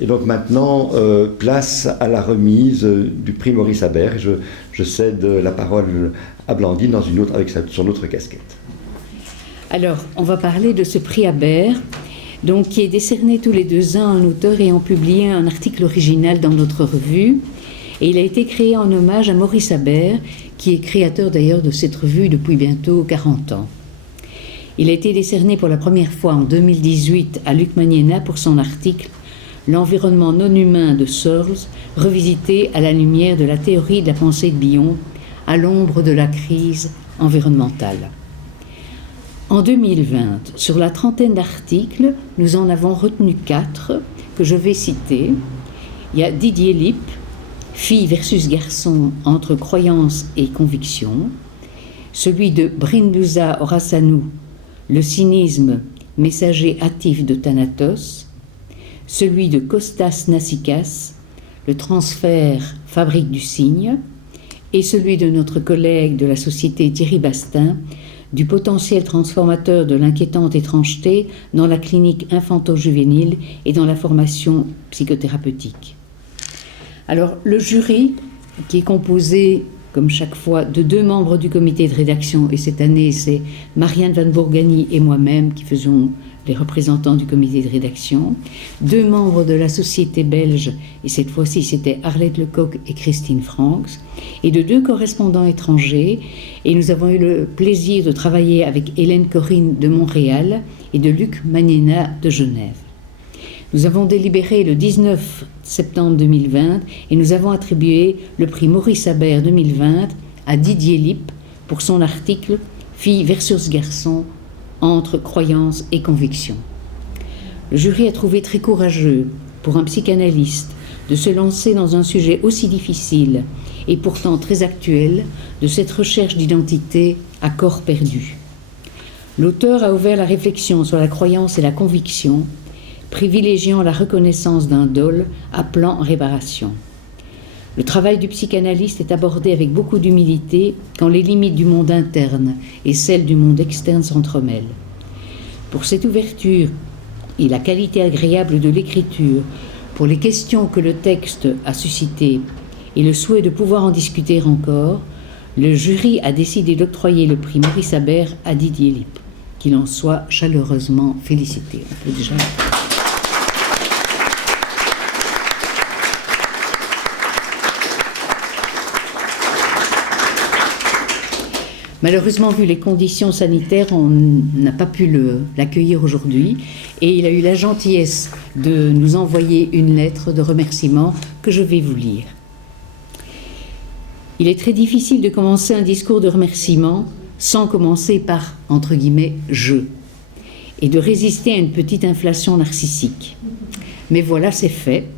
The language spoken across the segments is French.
Et donc maintenant, place à la remise du prix Maurice Habert. Je cède la parole à Blandine avec son autre casquette. Alors, on va parler de ce prix Habert, donc, qui est décerné tous les 2 ans à un auteur ayant publié un article original dans notre revue. Et il a été créé en hommage à Maurice Habert, qui est créateur d'ailleurs de cette revue depuis bientôt 40 ans. Il a été décerné pour la première fois en 2018 à Luc Magnena pour son article « L'environnement non humain de Searles, revisité à la lumière de la théorie de la pensée de Bion, à l'ombre de la crise environnementale ». En 2020, sur la trentaine d'articles, nous en avons retenu 4 que je vais citer. Il y a Didier Lipp, Fille versus garçon entre croyance et conviction, celui de Brinduza Orasanou, Le cynisme, messager hâtif de Thanatos, celui de Kostas Nassikas, Le transfert, fabrique du cygne, et celui de notre collègue de la société Thierry Bastin, Du potentiel transformateur de l'inquiétante étrangeté dans la clinique infanto-juvénile et dans la formation psychothérapeutique. Alors, le jury, qui est composé, comme chaque fois, de 2 membres du comité de rédaction, et cette année, c'est Marianne Van Bourgani et moi-même qui faisons les représentants du comité de rédaction, 2 membres de la société belge, et cette fois-ci, c'était Arlette Lecoq et Christine Franks, et de 2 correspondants étrangers, et nous avons eu le plaisir de travailler avec Hélène Corinne de Montréal et de Luc Magnena de Genève. Nous avons délibéré le 19 septembre 2020 et nous avons attribué le prix Maurice Habert 2020 à Didier Lipp pour son article « Fille versus garçon, entre croyance et conviction ». Le jury a trouvé très courageux, pour un psychanalyste, de se lancer dans un sujet aussi difficile et pourtant très actuel de cette recherche d'identité à corps perdu. L'auteur a ouvert la réflexion sur la croyance et la conviction, privilégiant la reconnaissance d'un dol appelant en réparation. Le travail du psychanalyste est abordé avec beaucoup d'humilité quand les limites du monde interne et celles du monde externe s'entremêlent. Pour cette ouverture et la qualité agréable de l'écriture, pour les questions que le texte a suscitées et le souhait de pouvoir en discuter encore, le jury a décidé d'octroyer le prix Maurice Habert à Didier Lipp. Qu'il en soit chaleureusement félicité. On peut déjà... Malheureusement, vu les conditions sanitaires, on n'a pas pu l'accueillir aujourd'hui et il a eu la gentillesse de nous envoyer une lettre de remerciement que je vais vous lire. Il est très difficile de commencer un discours de remerciement sans commencer par, entre guillemets, « je » et de résister à une petite inflation narcissique. Mais voilà, c'est fait.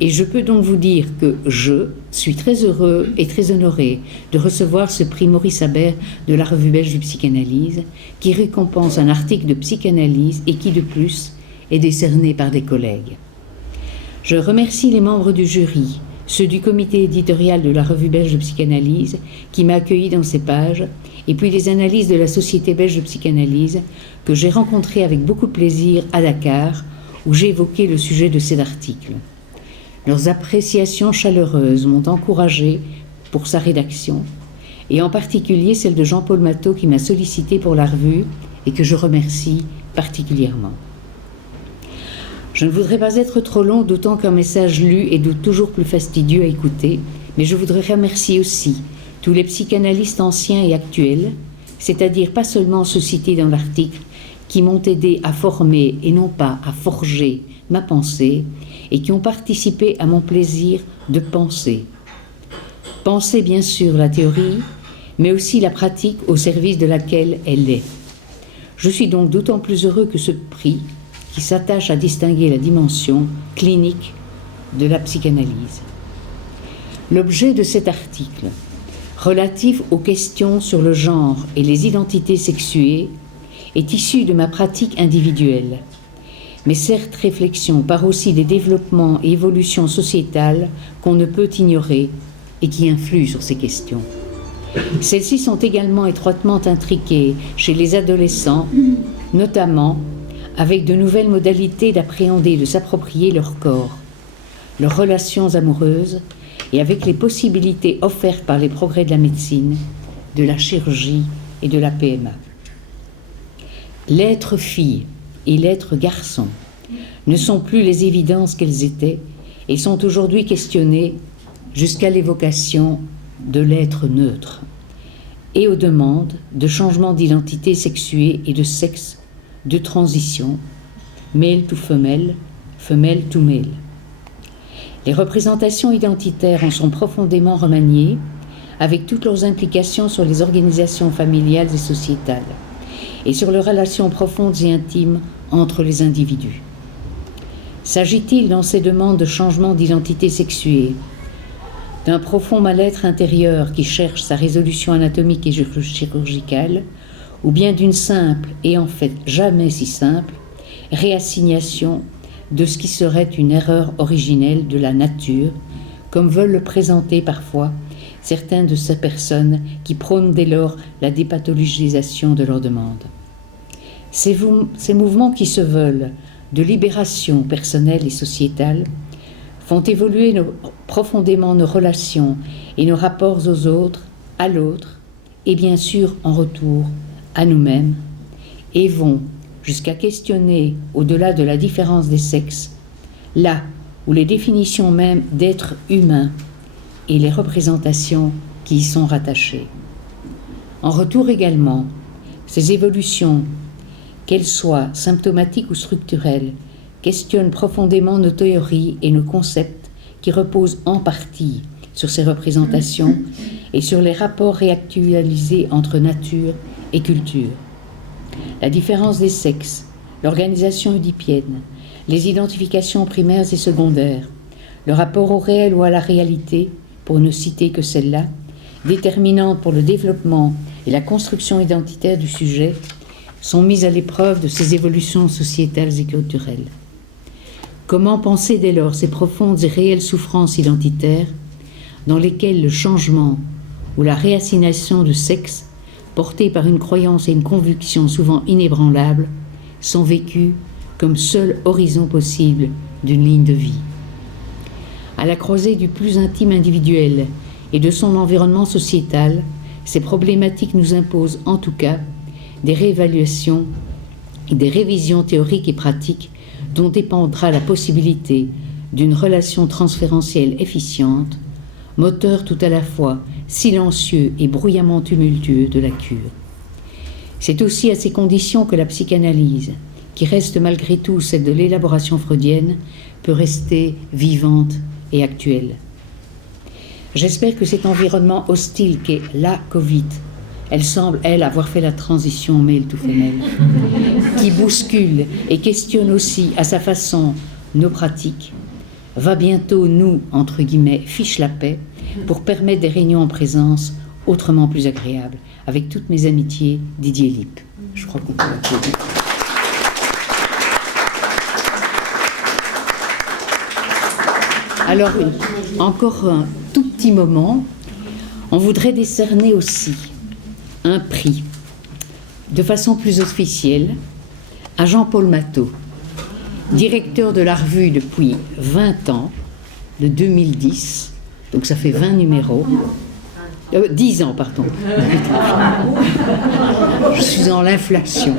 Et je peux donc vous dire que je suis très heureux et très honoré de recevoir ce prix Maurice Habert de la Revue belge de psychanalyse, qui récompense un article de psychanalyse et qui, de plus, est décerné par des collègues. Je remercie les membres du jury, ceux du comité éditorial de la Revue belge de psychanalyse, qui m'a accueilli dans ces pages, et puis les analystes de la Société belge de psychanalyse, que j'ai rencontrés avec beaucoup de plaisir à Dakar, où j'ai évoqué le sujet de cet article. Leurs appréciations chaleureuses m'ont encouragé pour sa rédaction, et en particulier celle de Jean-Paul Matteau qui m'a sollicité pour la revue et que je remercie particulièrement. Je ne voudrais pas être trop long, d'autant qu'un message lu est toujours plus fastidieux à écouter, mais je voudrais remercier aussi tous les psychanalystes anciens et actuels, c'est-à-dire pas seulement ceux cités dans l'article, qui m'ont aidé à former et non pas à forger ma pensée, et qui ont participé à mon plaisir de penser. Penser bien sûr la théorie, mais aussi la pratique au service de laquelle elle est. Je suis donc d'autant plus heureux que ce prix, qui s'attache à distinguer la dimension clinique de la psychanalyse. L'objet de cet article, relatif aux questions sur le genre et les identités sexuées, est issu de ma pratique individuelle. Mais cette réflexion part aussi des développements et évolutions sociétales qu'on ne peut ignorer et qui influent sur ces questions. Celles-ci sont également étroitement intriquées chez les adolescents, notamment avec de nouvelles modalités d'appréhender et de s'approprier leur corps, leurs relations amoureuses et avec les possibilités offertes par les progrès de la médecine, de la chirurgie et de la PMA. L'être fille et l'être garçon ne sont plus les évidences qu'elles étaient et sont aujourd'hui questionnées jusqu'à l'évocation de l'être neutre et aux demandes de changement d'identité sexuée et de sexe, de transition, male to femelle, femelle to male. Les représentations identitaires en sont profondément remaniées, avec toutes leurs implications sur les organisations familiales et sociétales, et sur les relations profondes et intimes entre les individus. S'agit-il dans ces demandes de changement d'identité sexuée d'un profond mal-être intérieur qui cherche sa résolution anatomique et chirurgicale, ou bien d'une simple, et en fait jamais si simple, réassignation de ce qui serait une erreur originelle de la nature, comme veulent le présenter parfois certaines de ces personnes qui prônent dès lors la dépathologisation de leurs demandes. Ces mouvements qui se veulent de libération personnelle et sociétale font évoluer profondément nos relations et nos rapports aux autres, à l'autre, et bien sûr en retour à nous-mêmes, et vont jusqu'à questionner, au-delà de la différence des sexes, là où les définitions mêmes d'être humain et les représentations qui y sont rattachées. En retour également, ces évolutions, qu'elles soient symptomatiques ou structurelles, questionnent profondément nos théories et nos concepts qui reposent en partie sur ces représentations et sur les rapports réactualisés entre nature et culture. La différence des sexes, l'organisation oedipienne, les identifications primaires et secondaires, le rapport au réel ou à la réalité, pour ne citer que celle-là, déterminantes pour le développement et la construction identitaire du sujet, sont mises à l'épreuve de ces évolutions sociétales et culturelles. Comment penser dès lors ces profondes et réelles souffrances identitaires dans lesquelles le changement ou la réassignation de sexe, portés par une croyance et une conviction souvent inébranlables, sont vécus comme seul horizon possible d'une ligne de vie. À la croisée du plus intime individuel et de son environnement sociétal, ces problématiques nous imposent en tout cas des réévaluations et des révisions théoriques et pratiques dont dépendra la possibilité d'une relation transférentielle efficiente, moteur tout à la fois silencieux et bruyamment tumultueux de la cure. C'est aussi à ces conditions que la psychanalyse, qui reste malgré tout celle de l'élaboration freudienne, peut rester vivante et actuelle. J'espère que cet environnement hostile qu'est la Covid, elle semble, elle, avoir fait la transition male to femelle, qui bouscule et questionne aussi à sa façon nos pratiques, va bientôt nous, entre guillemets, fiche la paix pour permettre des réunions en présence autrement plus agréables. Avec toutes mes amitiés, Didier Lippe. Je crois qu'on peut l'applaudir. Alors, encore un tout petit moment, on voudrait décerner aussi un prix, de façon plus officielle, à Jean-Paul Matteau, directeur de la revue depuis 20 ans, de 2010, donc ça fait 20 numéros, 10 ans, pardon. Je suis dans l'inflation.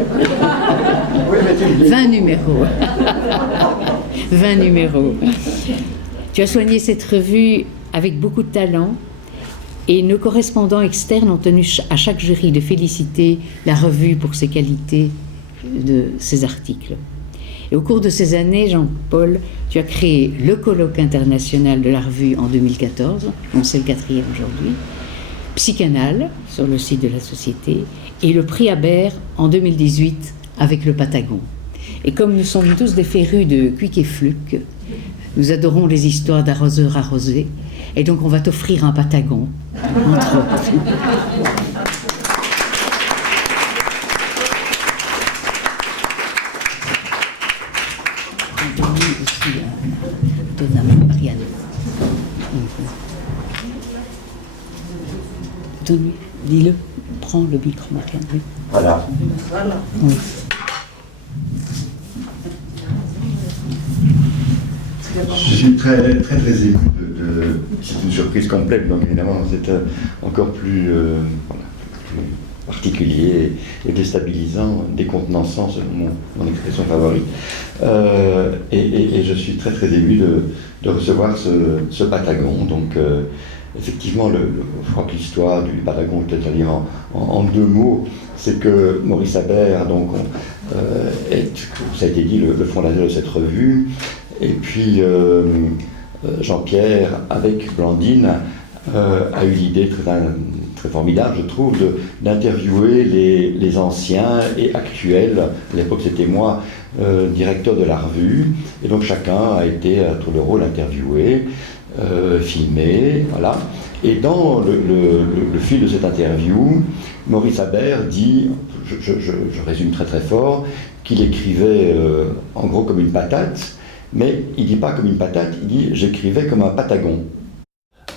20 numéros. 20 numéros. Tu as soigné cette revue avec beaucoup de talent et nos correspondants externes ont tenu à chaque jury de féliciter la revue pour ses qualités de ses articles. Et au cours de ces années, Jean-Paul, tu as créé le colloque international de la revue en 2014, dont c'est le 4e aujourd'hui, Psychanal, sur le site de la Société, et le prix Aber en 2018 avec le Patagon. Et comme nous sommes tous des férus de Quick et Fluc, nous adorons les histoires d'arroseurs arrosés, et donc on va t'offrir un Patagon, entre autres. Donne à Marianne. Donne-lui, dis-le, prends le micro, Marianne. Oui. Voilà. Oui. Je suis très ému c'est une surprise complète, donc évidemment c'est encore plus, plus particulier et déstabilisant, décontenançant, c'est mon expression favorite. Et je suis très ému de recevoir ce Patagon. Donc effectivement, je crois que l'histoire du Patagon, peut-être à dire en deux mots, c'est que Maurice Habert, donc, ça a été dit, le fondateur de cette revue, et puis Jean-Pierre, avec Blandine, a eu l'idée très formidable, je trouve, d'interviewer les anciens et actuels. À l'époque, c'était moi, directeur de la revue, et donc chacun a été à tour de rôle interviewé, filmé, voilà. Et dans le fil de cette interview, Maurice Habert dit, je résume très fort, qu'il écrivait en gros comme une patate, mais il ne dit pas comme une patate, il dit « j'écrivais comme un patagon ».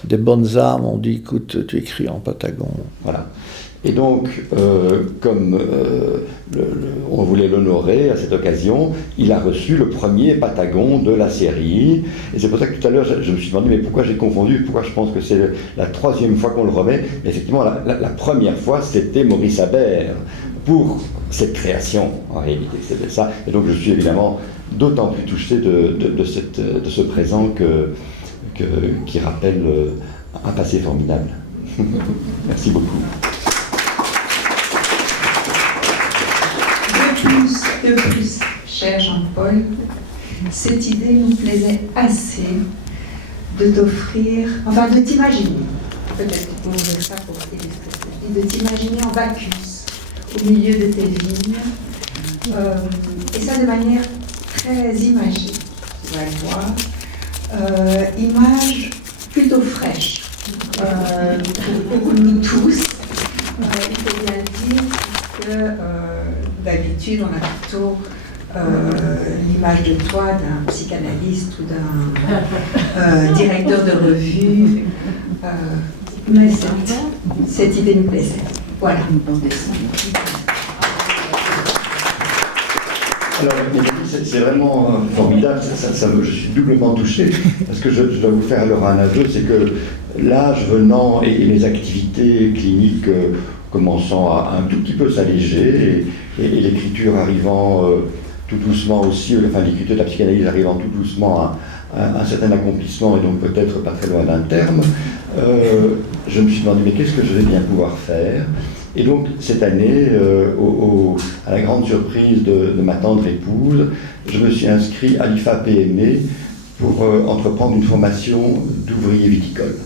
Des bonnes âmes ont dit « écoute, tu écris en patagon ». Voilà. Et donc, comme on voulait l'honorer à cette occasion, il a reçu le premier Patagon de la série. Et c'est pour ça que tout à l'heure, je me suis demandé, mais pourquoi j'ai confondu, pourquoi je pense que c'est la troisième fois qu'on le remet. Mais effectivement, la première fois, c'était Maurice Habert pour cette création, en réalité, c'était ça. Et donc, je suis évidemment d'autant plus touché de ce présent qui rappelle un passé formidable. Merci beaucoup. De plus, cher Jean-Paul, cette idée nous plaisait assez de t'offrir, enfin de t'imaginer, peut-être pour dire ça pour illustrer, de t'imaginer en Bacchus, au milieu de tes vignes, et ça de manière très imagée, tu vas le voir, image plutôt fraîche pour nous tous. Il faut bien dire que d'habitude, on a plutôt l'image de toi d'un psychanalyste ou d'un directeur de revue. Mais cette idée nous plaisait. Voilà. Alors, c'est vraiment formidable, je suis doublement touché, parce que je dois vous faire alors un aveu, c'est que l'âge venant et mes activités cliniques commençant à un tout petit peu s'alléger, et l'écriture arrivant tout doucement aussi, enfin l'écriture de la psychanalyse arrivant tout doucement à un certain accomplissement, et donc peut-être pas très loin d'un terme, je me suis demandé, mais qu'est-ce que je vais bien pouvoir faire ? Et donc, cette année, à la grande surprise de ma tendre épouse, je me suis inscrit à l'IFA PME pour entreprendre une formation d'ouvrier viticole.